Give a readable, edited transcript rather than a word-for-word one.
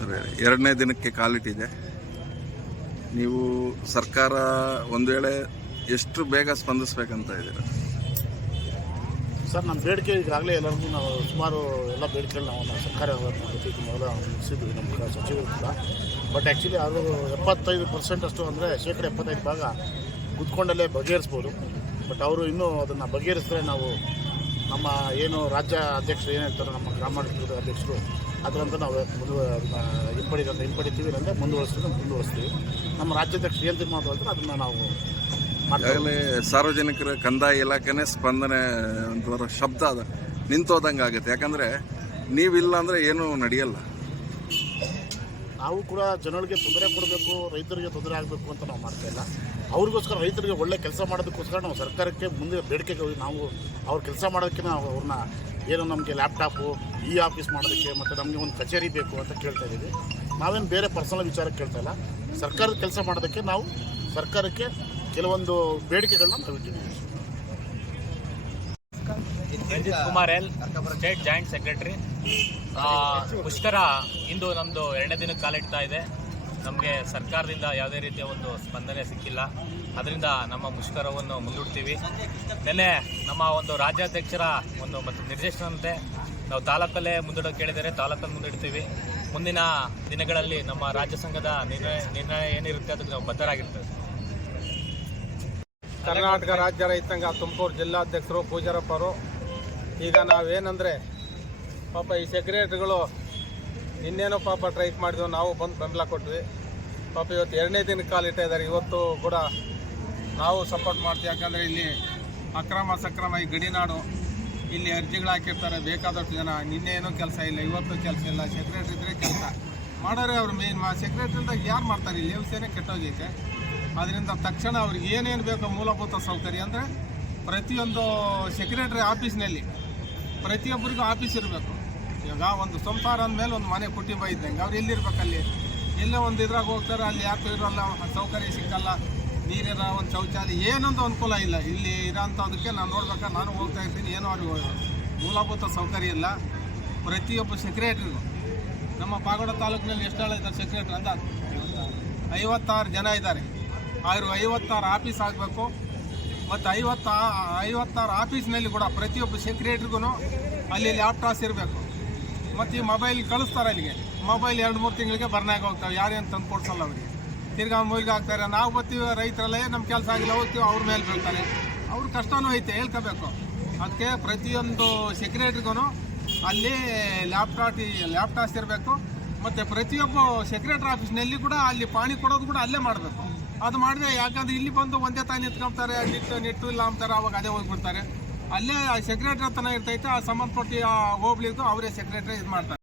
ಸರಿ, ಎರಡನೇ ದಿನಕ್ಕೆ ಕಾಲಿಟ್ಟಿದೆ. ನೀವು ಸರ್ಕಾರ ಒಂದು ವೇಳೆ ಎಷ್ಟು ಬೇಗ ಸ್ಪಂದಿಸಬೇಕಂತ ಇದ್ದೀರಾ ಸರ್? ನಮ್ಮ ಬೇಡಿಕೆ ಈಗಾಗಲೇ ಎಲ್ಲರಿಗೂ ನಾವು ಸುಮಾರು ಎಲ್ಲ ಬೇಡಿಕೆಗಳು ನಾವು ಸರ್ಕಾರ ಮೊದಲ ಮುಗಿಸಿದ್ವಿ ನಮ್ಮ ಸಚಿವರು ಕೂಡ. ಬಟ್ ಆ್ಯಕ್ಚುಲಿ ಅದು 75% ಅಷ್ಟು ಅಂದರೆ ಶೇಕಡ 75 ಭಾಗ ಕೂತ್ಕೊಂಡಲ್ಲೇ ಬಗೆಹರಿಸ್ಬೋದು. ಬಟ್ ಅವರು ಇನ್ನೂ ಅದನ್ನು ಬಗೆಹರಿಸಿದ್ರೆ ನಾವು ನಮ್ಮ ಏನು ರಾಜ್ಯ ಅಧ್ಯಕ್ಷರು ಏನು ಹೇಳ್ತಾರೆ, ನಮ್ಮ ಗ್ರಾಮಾಡಳಿತದ ಅಧ್ಯಕ್ಷರು, ಅದರಂತ ನಾವು ಹಿಂಪಡಿತೀವಿ ಅಂದರೆ ಮುಂದುವರಿಸ್ತೀವಿ. ನಮ್ಮ ರಾಜ್ಯಾಧ್ಯಕ್ಷರು ಏನು ತೀರ್ಮಾನ ಮಾಡಿದ್ರೆ ಅದನ್ನು ನಾವು ಈಗಾಗಲೇ ಸಾರ್ವಜನಿಕರ ಕಂದಾಯ ಇಲಾಖೆನೇ ಸ್ಪಂದನೆ ಅಂತ ಶಬ್ದ ಅದ ನಿಂತೋದಂಗೆ ಆಗುತ್ತೆ. ಯಾಕಂದರೆ ನೀವಿಲ್ಲ ಅಂದರೆ ಏನೂ ನಡೆಯಲ್ಲ. ನಾವು ಕೂಡ ಜನಗಳಿಗೆ ತೊಂದರೆ ಕೊಡಬೇಕು, ರೈತರಿಗೆ ತೊಂದರೆ ಆಗಬೇಕು ಅಂತ ನಾವು ಮಾಡ್ತಾ ಇಲ್ಲ. ಅವ್ರಿಗೋಸ್ಕರ ರೈತರಿಗೆ ಒಳ್ಳೆ ಕೆಲಸ ಮಾಡೋದಕ್ಕೋಸ್ಕರ ನಾವು ಸರ್ಕಾರಕ್ಕೆ ಮುಂದೆ ಬೇಡಿಕೆ ನಾವು ಅವ್ರ ಕೆಲಸ ಮಾಡೋದಕ್ಕೆ ನಾವು ಅವ್ರನ್ನ ಏನು ನಮಗೆ ಲ್ಯಾಪ್ಟಾಪು ಆಫೀಸ್ ಮಾಡೋದಕ್ಕೆ ಮತ್ತು ನಮಗೆ ಒಂದು ಕಚೇರಿ ಬೇಕು ಅಂತ ಕೇಳ್ತಾ ಇದ್ದೀವಿ. ನಾವೇನು ಬೇರೆ ಪರ್ಸನಲ್ ವಿಚಾರಕ್ಕೆ ಕೇಳ್ತಾ ಇಲ್ಲ. ಸರ್ಕಾರದ ಕೆಲಸ ಮಾಡೋದಕ್ಕೆ ನಾವು ಸರ್ಕಾರಕ್ಕೆ ಕೆಲವೊಂದು ಬೇಡಿಕೆಗಳನ್ನ ನಾವು ಇಟ್ಟಿದ್ದೀವಿ. Ranjith Kumar L, state joint secretary. ಮುಷ್ಕರ ಇಂದು ನಮ್ಮದು 2ನೇ ದಿನಕ್ಕೆ ಕಾಲಿಡ್ತಾ ಇದೆ. ನಮಗೆ ಸರ್ಕಾರದಿಂದ ಯಾವುದೇ ರೀತಿಯ ಒಂದು ಸ್ಪಂದನೆ ಸಿಕ್ಕಿಲ್ಲ. ಅದರಿಂದ ನಮ್ಮ ಮುಷ್ಕರವನ್ನು ಮುಂದೂಡ್ತೀವಿ. ನಿನ್ನೆ ನಮ್ಮ ಒಂದು ರಾಜ್ಯಾಧ್ಯಕ್ಷರ ಒಂದು ಮತ್ತು ನಿರ್ದೇಶನದಂತೆ ನಾವು ತಾಲೂಕಲ್ಲೇ ಮುಂದೂಡೋಕೆ ಕೇಳಿದರೆ ತಾಲೂಕಲ್ಲಿ ಮುಂದಿಡ್ತೀವಿ. ಮುಂದಿನ ದಿನಗಳಲ್ಲಿ ನಮ್ಮ ರಾಜ್ಯ ಸಂಘದ ನಿರ್ಣಯ ಏನಿರುತ್ತೆ ಅದಕ್ಕೆ ನಾವು ಬದ್ಧರಾಗಿರ್ತೇವೆ. ಕರ್ನಾಟಕ ರಾಜ್ಯ ರೈತಾಂಗ ತುಮಕೂರು ಜಿಲ್ಲಾಧ್ಯಕ್ಷರು ಪೂಜಾರಪ್ಪ ಅವರು. ಈಗ ನಾವೇನಂದರೆ ಪಾಪ ಈ ಸೆಕ್ರೆಟರಿಗಳು ಇನ್ನೇನೋ ಪಾಪ ಟ್ರೈಕ್ ಮಾಡಿದ್ವು, ನಾವು ಬಂದು ಬೆಂಬಲ ಕೊಟ್ವಿ. ಪಾಪ ಇವತ್ತು 2ನೇ ದಿನಕ್ಕೆ ಕಾಲಿಡ್ತಾ ಇದ್ದಾರೆ. ಇವತ್ತು ಕೂಡ ನಾವು ಸಪೋರ್ಟ್ ಮಾಡ್ತೀವಿ. ಯಾಕಂದರೆ ಇಲ್ಲಿ ಅಕ್ರಮ ಸಕ್ರಮ ಈ ಗಡಿನಾಡು, ಇಲ್ಲಿ ಅರ್ಜಿಗಳು ಹಾಕಿರ್ತಾರೆ ಬೇಕಾದಷ್ಟು ಜನ. ನಿನ್ನೆ ಏನೂ ಕೆಲಸ ಇಲ್ಲ, ಇವತ್ತು ಕೆಲಸ ಇಲ್ಲ. ಸೆಕ್ರೆಟರಿ ಇದ್ದರೆ ಕೆಲಸ ಮಾಡೋರೆ ಅವ್ರು ಮೇನ್. ಸೆಕ್ರೆಟರಿಯಿಂದ ಯಾರು ಮಾಡ್ತಾರೆ? ಇಲ್ಲಿ ವ್ಯವಸ್ಥೆನೇ ಕೆಟ್ಟೋಗೈತೆ. ಅದರಿಂದ ತಕ್ಷಣ ಅವ್ರಿಗೆ ಏನೇನು ಬೇಕೋ ಮೂಲಭೂತ ಸೌಕರ್ಯ ಅಂದರೆ ಪ್ರತಿಯೊಂದು ಸೆಕ್ರೆಟರಿ ಆಫೀಸ್ನಲ್ಲಿ ಪ್ರತಿಯೊಬ್ಬರಿಗೂ ಆಫೀಸ್ ಇರಬೇಕು. ಇವಾಗ ಒಂದು ಸಂಸಾರ ಅಂದಮೇಲೆ ಒಂದು ಮನೆ ಕುಟುಂಬ ಇದ್ದಂಗೆ ಅವ್ರು ಎಲ್ಲಿರ್ಬೇಕು? ಅಲ್ಲಿ ಎಲ್ಲೋ ಒಂದು ಇದ್ರಾಗ ಹೋಗ್ತಾರೆ, ಅಲ್ಲಿ ಯಾಕೂ ಇರೋಲ್ಲ, ಸೌಕರ್ಯ ಸಿಕ್ಕಲ್ಲ, ನೀರಿನ ಒಂದು ಶೌಚಾಲಯ ಏನೊಂದು ಅನುಕೂಲ ಇಲ್ಲ. ಇಲ್ಲಿ ಇರೋಂಥದಕ್ಕೆ ನಾನು ನೋಡ್ಬೇಕಾದ್ರೆ ನಾನು ಹೋಗ್ತಾ ಇರ್ತೀನಿ, ಏನೋ ಅವ್ರಿಗೆ ಮೂಲಭೂತ ಸೌಕರ್ಯ ಇಲ್ಲ. ಪ್ರತಿಯೊಬ್ಬ ಸೆಕ್ರೆಟ್ರಿಗೂ ನಮ್ಮ ಪಾಗೋಡ ತಾಲೂಕಿನಲ್ಲಿ ಎಷ್ಟು ಆಳ ಇದ್ದಾರೆ ಸೆಕ್ರೆಟ್ರಿ ಅಂತ 56 ಜನ ಇದ್ದಾರೆ. ಅವರು 56 ಆಫೀಸ್ ಆಗಬೇಕು. ಮತ್ತು 56 ಆಫೀಸ್ನಲ್ಲಿ ಕೂಡ ಪ್ರತಿಯೊಬ್ಬ ಸೆಕ್ರೆಟ್ರಿಗೂ ಅಲ್ಲಿ ಲ್ಯಾಪ್ಟಾಪ್ಸ್ ಇರಬೇಕು. ಮತ್ತು ಈ ಮೊಬೈಲ್ ಕಳಿಸ್ತಾರೆ ಅಲ್ಲಿಗೆ. ಮೊಬೈಲ್ 2-3 ತಿಂಗಳಿಗೆ ಬರ್ನಾಗ ಹೋಗ್ತಾವೆ. ಯಾರೇನು ತಂದು ಕೊಡ್ಸಲ್ಲ ಅವರಿಗೆ. ತಿರ್ಗಾ ಮೂಲಿಗೆ ಹಾಕ್ತಾರೆ. ನಾವು ಬರ್ತೀವಿ ರೈತರಲ್ಲೇ ನಮ್ಮ ಕೆಲಸ ಆಗಿಲ್ಲ ಹೋಗ್ತೀವಿ, ಅವ್ರ ಮೇಲೆ ಬೀಳ್ತಾರೆ. ಅವ್ರ ಕಷ್ಟನೂ ಐತೆ, ಹೇಳ್ಕೋಬೇಕು. ಅದಕ್ಕೆ ಪ್ರತಿಯೊಂದು ಸೆಕ್ರೆಟ್ರಿಗೂ ಅಲ್ಲಿ ಲ್ಯಾಪ್ಟಾಪ್ಸ್ ಇರಬೇಕು. ಮತ್ತು ಪ್ರತಿಯೊಬ್ಬ ಸೆಕ್ರೆಟರಿ ಆಫೀಸ್ನಲ್ಲಿ ಕೂಡ ಅಲ್ಲಿ ಪಾಣಿ ಕೊಡೋದು ಕೂಡ ಅಲ್ಲೇ ಮಾಡಬೇಕು. ಅದು ಮಾಡಿದ್ರೆ, ಯಾಕಂದರೆ ಇಲ್ಲಿ ಬಂದು ಒಂದೇ ತಾಯಿ ನಿಂತ್ಕೊಳ್ತಾರೆ, ನಿಟ್ಟು ಇಲ್ಲ ಅಂತಾರೆ, ಅವಾಗ ಅದೇ ಹೋಗ್ಬಿಡ್ತಾರೆ. ಅಲ್ಲೇ ಸೆಕ್ರೆಟರಿ ಹತ್ರನೇ ಇರ್ತೈತೆ. ಆ ಸಂಬಂಧಪಟ್ಟ ಹೋಗ್ಲಿದ್ದು ಅವರೇ ಸೆಕ್ರೆಟರಿ ಇದು ಮಾಡ್ತಾರೆ.